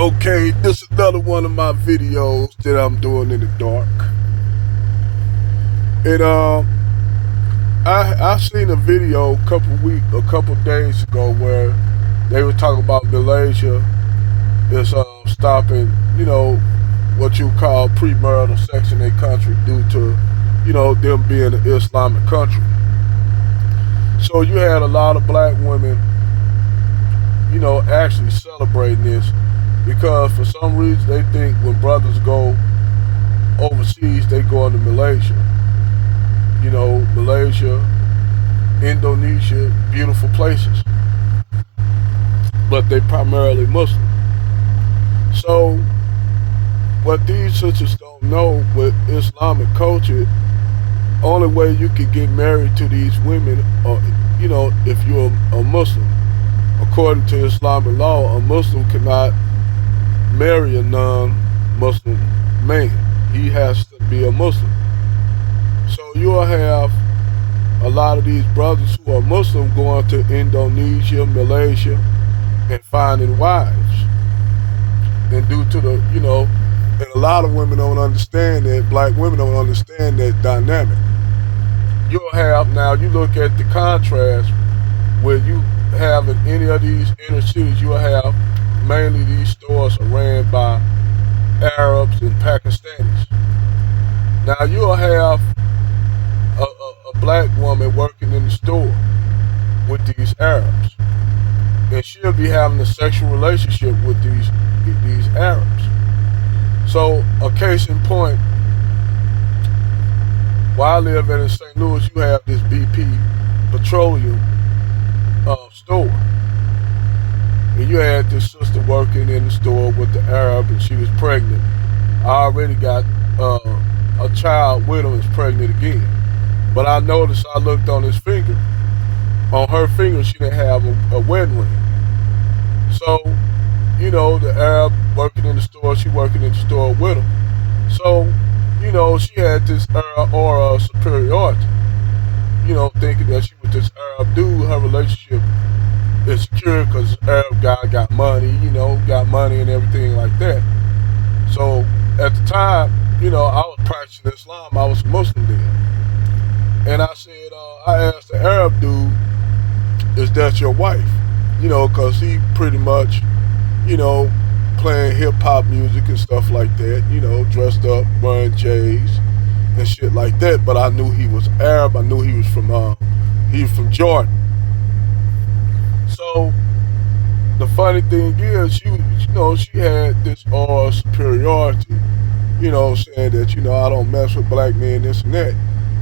Okay, this is another one of my videos that I'm doing in the dark. And I seen a video a couple days ago where they were talking about Malaysia is stopping, what you call premarital sex in their country due to, them being an Islamic country. So you had a lot of black women, actually celebrating this because for some reason they think when brothers go overseas, they go into Malaysia. Malaysia, Indonesia, beautiful places, but they primarily Muslim. So what these sisters don't know with Islamic culture, only way you can get married to these women, or if you're a Muslim. According to Islamic law, a Muslim cannot marry a non-Muslim man. He has to be a Muslim. So you'll have a lot of these brothers who are Muslim going to Indonesia, Malaysia, and finding wives. And due to and a lot of women don't understand that, black women don't understand that dynamic. You'll have, now you look at the contrast where you have in any of these inner cities, you'll have mainly these stores are ran by Arabs and Pakistanis. Now you'll have a black woman working in the store with these Arabs, and she'll be having a sexual relationship with these Arabs. So a case in point, where I live in St. Louis, you have this BP Petroleum store, and you had this sister working in the store with the Arab, and she was pregnant. I already got a child with him, is pregnant again. But I noticed, I looked on his finger. On her finger, she didn't have a wedding ring. So, the Arab working in the store, she working in the store with him. So, she had this aura of superiority. Thinking that she was this Arab dude, her relationship is secure because the Arab guy got money, and everything like that. So, at the time, I was practicing Islam. I was a Muslim then. And I said, I asked the Arab dude, is that your wife? Because he pretty much, playing hip hop music and stuff like that, dressed up, wearing J's and shit like that. But I knew he was Arab. I knew he was from Jordan. So the funny thing is, she had this aura of superiority, saying that, I don't mess with black men, this and that.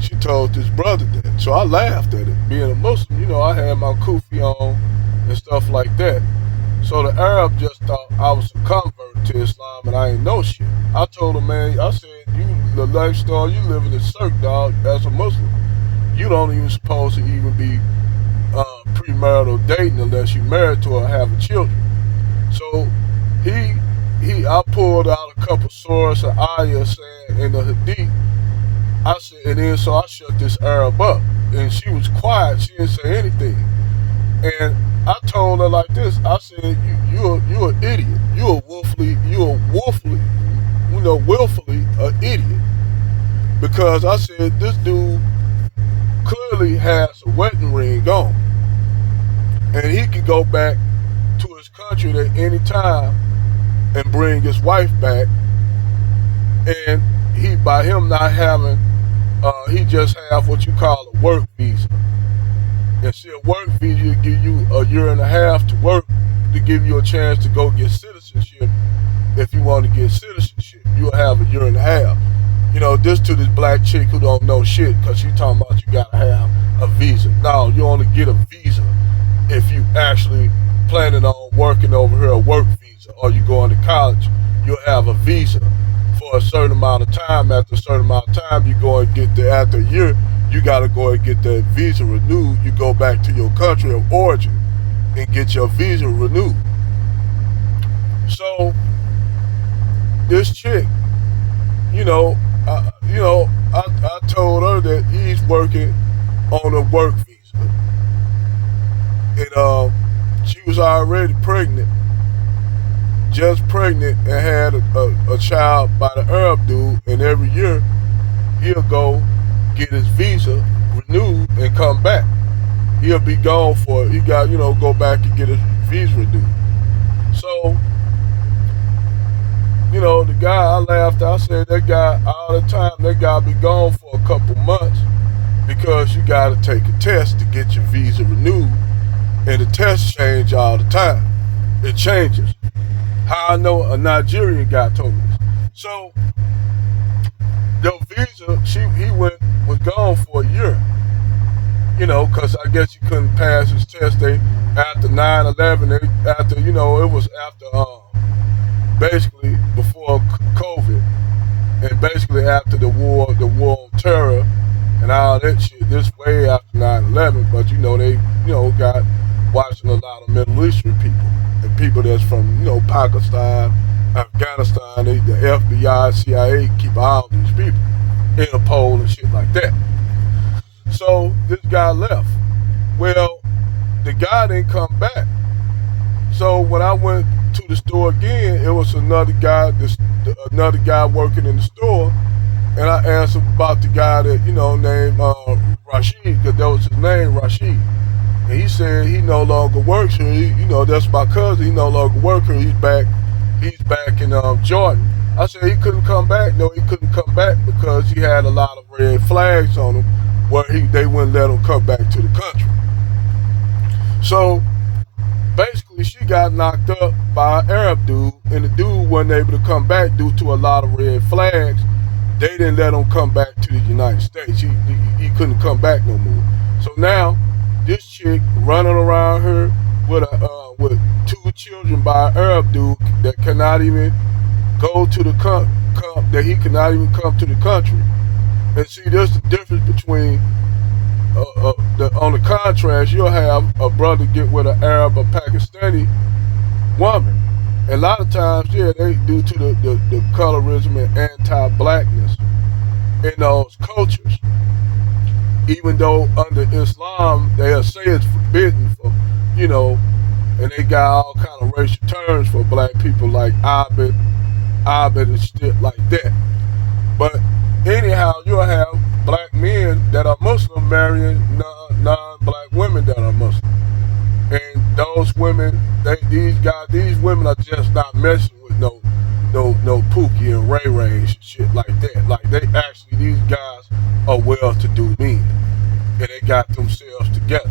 She told this brother that. So I laughed at it. Being a Muslim, I had my kufi on and stuff like that. So the Arab just thought I was a convert to Islam and I ain't know shit. I told him, man, I said, the lifestyle you live in is Cirque, dog, as a Muslim. You don't even supposed to even be premarital dating unless you married to her and having children. So I pulled out a couple surahs and ayahs saying in the hadith. I said, and then so I shut this Arab up, and she was quiet. She didn't say anything. And I told her like this. I said, you're an idiot. You're willfully an idiot. Because I said, this dude clearly has a wedding ring on, and he can go back to his country at any time and bring his wife back. And by him not having, he just have what you call a work visa. And see, a work visa will give you a year and a half to work to give you a chance to go get citizenship. If you want to get citizenship, you'll have a year and a half. This to this black chick who don't know shit because she talking about you gotta have a visa. No, you only get a visa if you actually planning on working over here, a work visa, or you going to college. You'll have a visa for a certain amount of time. After a certain amount of time, you go and get after a year, you got to go and get that visa renewed. You go back to your country of origin and get your visa renewed. So this chick, I told her that he's working on a work visa, and she was already pregnant, just pregnant and had a child by the Arab dude, and every year he'll go get his visa renewed and come back. He'll be gone for he got go back and get his visa renewed. So the guy I laughed. I said that guy all the time. That guy be gone for a couple months because you got to take a test to get your visa renewed, and the tests change all the time. It changes. How I know a Nigerian guy told me this. So your visa, he was gone for a year. Because I guess he couldn't pass his test. They after 9/11, after it was after basically before COVID, and basically after the war on terror and all that shit. This way after 9/11, but they got watching a lot of Middle Eastern people and people that's from Pakistan, Afghanistan. The FBI, CIA keep an eye on these people, Interpol and shit like that. So this guy left. Well, the guy didn't come back. So when I went to the store again, it was another guy working in the store, and I asked him about the guy that named Rashid, because that was his name, Rashid. And he said he no longer works here. That's my cousin. He no longer works here. He's back in Jordan. I said he couldn't come back. No, he couldn't come back because he had a lot of red flags on him where they wouldn't let him come back to the country. So basically she got knocked up by an Arab dude, and the dude wasn't able to come back due to a lot of red flags. They didn't let him come back to the United States. He couldn't come back no more. So now this chick running around here with 2 children by an Arab dude that cannot even go to the that he cannot even come to the country. And see, there's the difference between on the contrast, you'll have a brother get with an Arab or Pakistani woman. And a lot of times, yeah, they due to the colorism and anti-blackness in those cultures. Even though under Islam, they'll say it's forbidden for, and they got all kind of racial terms for black people like Abid and shit like that. But anyhow, you'll have black men that are Muslim marrying non-black women that are Muslim. And those women, these women are just not messing with no Pookie and Ray Ray and shit like that. Like these guys are well-to-do men, and they got themselves together.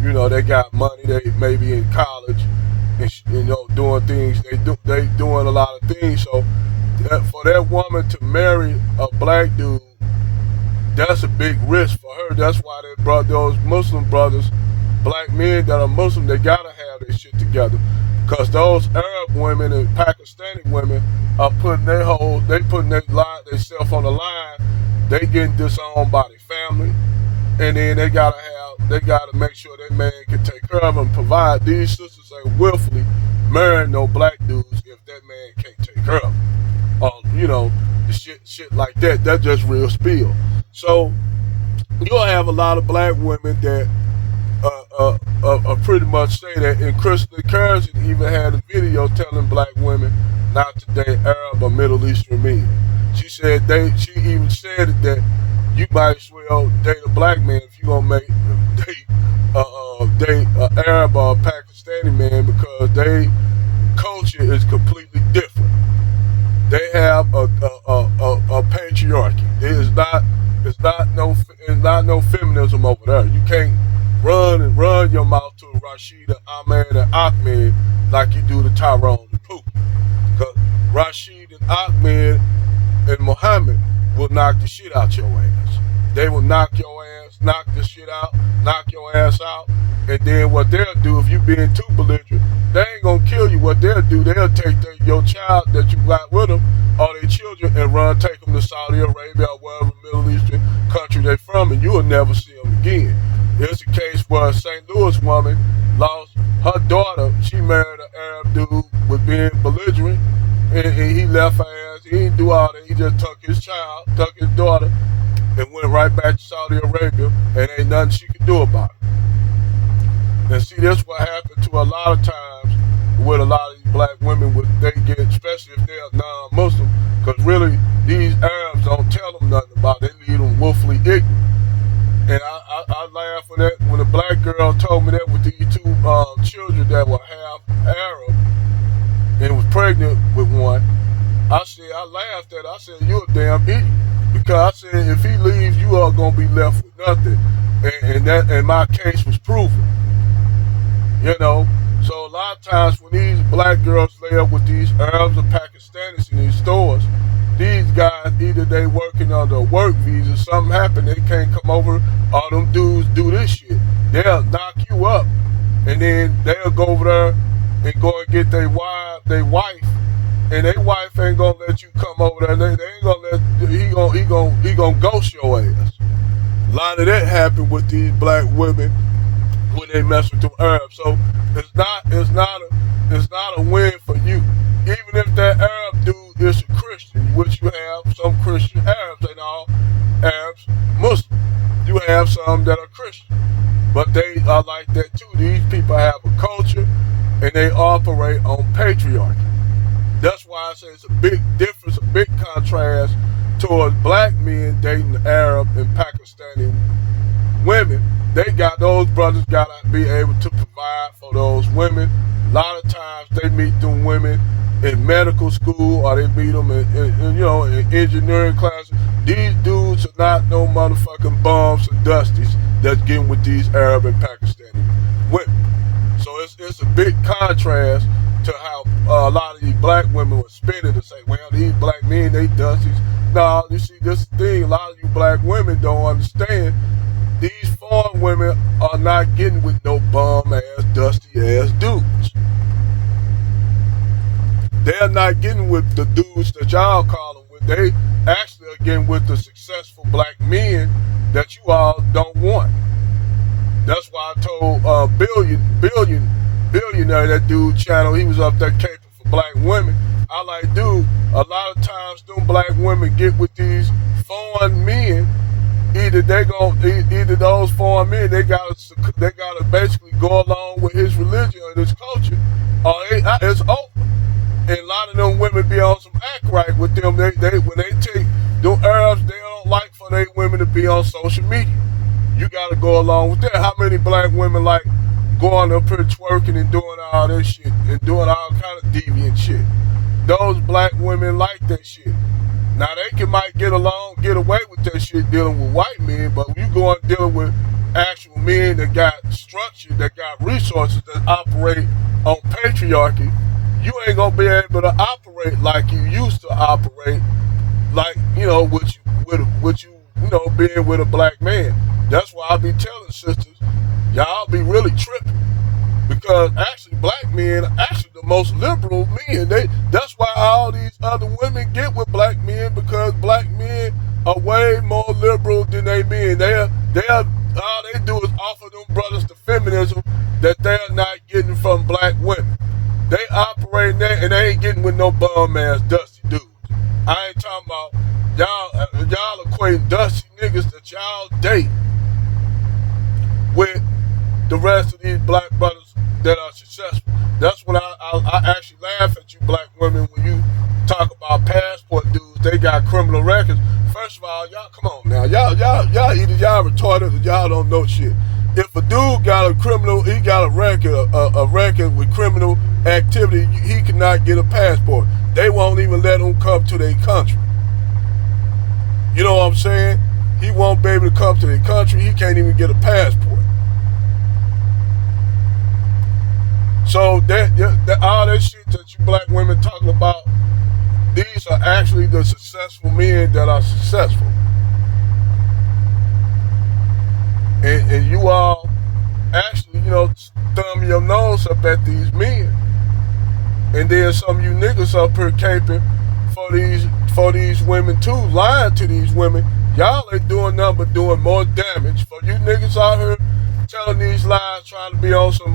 They got money. They may be in college, and doing things. They doing a lot of things. So for that woman to marry a black dude, that's a big risk for her. That's why they brought those Muslim brothers, black men that are Muslim, they gotta have their shit together. Because those Arab women and Pakistani women are putting themselves on the line. They getting disowned by their family, and then they gotta make sure that man can take care of them and provide. These sisters ain't willfully marrying no black dudes if that man can't take care of them. Shit like that. That's just real spill. So you'll have a lot of black women that pretty much say that. And Kristen Currency even had a video telling black women not to date Arab or Middle Eastern men. She even said that you might as well date a black man if you're gonna date an Arab or a Pakistani man, because their culture is completely different. They have a patriarchy. It's not no feminism over there. You can't run your mouth to Rashid, Ahmed, and Ahmed like you do to Tyrone and Pookie. Because Rashid and Ahmed and Muhammad will knock the shit out your ass. They will knock your ass, knock the shit out, knock your ass out. And then what they'll do, if you being too belligerent, they ain't gonna kill you. What they'll do, they'll take your child that you got with them, or their children, and take them to Saudi Arabia or wherever Middle Eastern country they from, and you will never see them again. There's a case where a St. Louis woman lost her daughter. She married an Arab dude with being belligerent, and he left her ass. He didn't do all that. He just took his daughter, and went right back to Saudi Arabia, and ain't nothing she could do about it. And see, that's what happened to a lot of times with a lot of these black women would they get, especially if they're non-Muslim, because really these Arabs don't tell them nothing about it. They leave them woefully ignorant. And I laugh when a black girl told me that with these two children that were half Arab and was pregnant with one. I laughed at her. I said, "You're a damn idiot," because I said, if he leaves, you are gonna be left with nothing, and my case was proven. You know, so a lot of times when these black girls lay up with these Arabs or Pakistanis in these stores, these guys, either they working under a work visa, something happened, they can't come over, all them dudes do this shit. They'll knock you up, and then they'll go over there and go and get their wife, and their wife ain't gonna let you come over there. They ain't gonna let, he gonna ghost your ass. A lot of that happened with these black women when they mess with them Arabs. So it's not a win for you. Even if that Arab dude is a Christian, which you have some Christian Arabs, ain't all Arabs Muslim. You have some that are Christian, but they are like that too. These people have a culture and they operate on patriarchy. That's why I say it's a big difference, a big contrast towards black men dating Arab and Pakistani women. Those brothers gotta be able to provide for those women. A lot of times they meet them women in medical school, or they meet them in engineering classes. These dudes are not no motherfucking bums and dusties that's getting with these Arab and Pakistani women. So it's a big contrast to how a lot of these black women were spinning to say, well, these black men, they dusties. No, you see, this thing, a lot of you black women don't understand. These foreign women are not getting with no bum-ass, dusty-ass dudes. They're not getting with the dudes that y'all call them with. They actually are getting with the successful black men that you all don't want. That's why I told Billionaire, that dude channel, he was up there caping for black women. I like, dude, a lot of times them black women get with these foreign men. Either those foreign men, they gotta basically go along with his religion and his culture, or it's over. And a lot of them women be on some act right with them. When they take them Arabs, they don't like for their women to be on social media. You gotta go along with that. How many black women like going up here twerking and doing all this shit and doing all kind of deviant shit? Those black women like that shit. Now they might get away with that shit dealing with white men, but when you go on dealing with actual men that got structure, that got resources, that operate on patriarchy, you ain't gonna be able to operate like you used to operate, like, with you being with a black man. That's why I be telling sisters, y'all be really tripping. Because actually black men are actually the most liberal men. That's why all these other women get with black men, because black men are way more liberal than they men. All they do is offer them brothers the feminism that they're not getting from black women. They operate that and they ain't getting with no bum ass dusty dudes. I ain't talking about y'all equating dusty niggas that y'all date with the rest of these black brothers that are successful. That's when I actually laugh at you black women when you talk about passport dudes. They got criminal records. First of all, y'all come on now. Y'all either y'all retarded or y'all don't know shit. If a dude got a record with criminal activity, he cannot get a passport. They won't even let him come to their country. You know what I'm saying? He won't be able to come to their country. He can't even get a passport. So all that shit that you black women talking about, these are actually the successful men that are successful. And you all actually, thumb your nose up at these men. And then some of you niggas up here caping for these women too, lying to these women. Y'all ain't doing nothing but doing more damage. For you niggas out here telling these lies, trying to be on some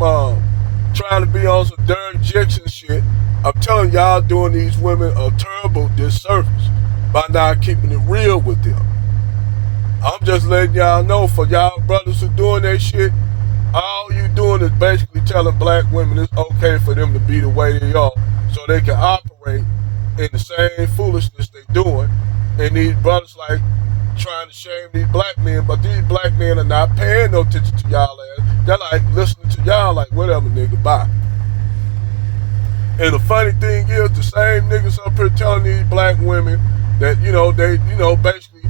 Derek Jackson shit, I'm telling y'all doing these women a terrible disservice by not keeping it real with them. I'm just letting y'all know, for y'all brothers who doing that shit, all you doing is basically telling black women it's okay for them to be the way they are so they can operate in the same foolishness they doing. And these brothers like trying to shame these black men, but these black men are not paying no attention to y'all ass. They're like listening to y'all like whatever, nigga, bye. And the funny thing is, the same niggas up here telling these black women that, they, basically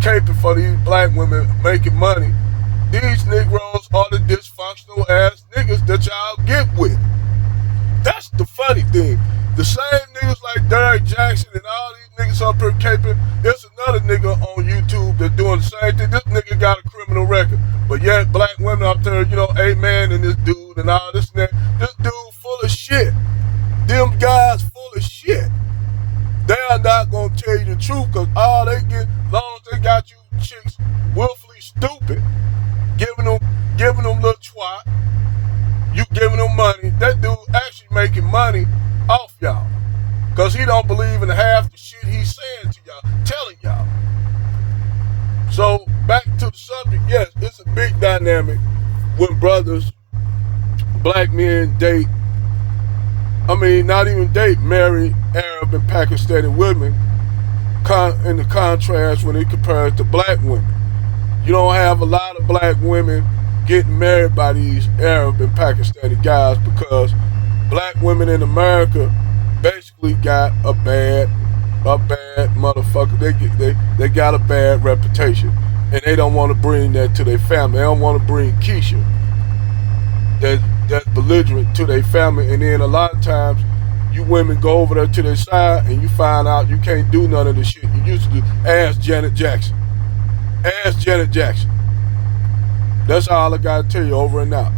caping for these black women making money. These Negroes are the dysfunctional ass niggas that y'all get with. That's the funny thing. The same niggas like Derrick Jackson and all these niggas up here caping, there's another nigga on YouTube that's doing the same thing. This nigga got a criminal record. But yet black women up there, amen, and this dude and all this and that. This dude full of shit. Them guys full of shit. They are not gonna tell you the truth, because all they get, as long as they got you chicks willfully stupid, giving them little twat, you giving them money, that dude actually making money off y'all. Because he don't believe in half the shit he's saying to y'all, telling y'all. So, back to the subject, yes, it's a big dynamic when brothers, black men date, not even date, marry Arab and Pakistani women, in the contrast when it compares to black women. You don't have a lot of black women getting married by these Arab and Pakistani guys, because black women in America basically got a bad motherfucker. They got a bad reputation, and they don't want to bring that to their family. They don't want to bring Keisha, that's belligerent, to their family. And then a lot of times you women go over there to their side and you find out you can't do none of the shit you used to do. Ask Janet Jackson. That's all I gotta tell you, over and out.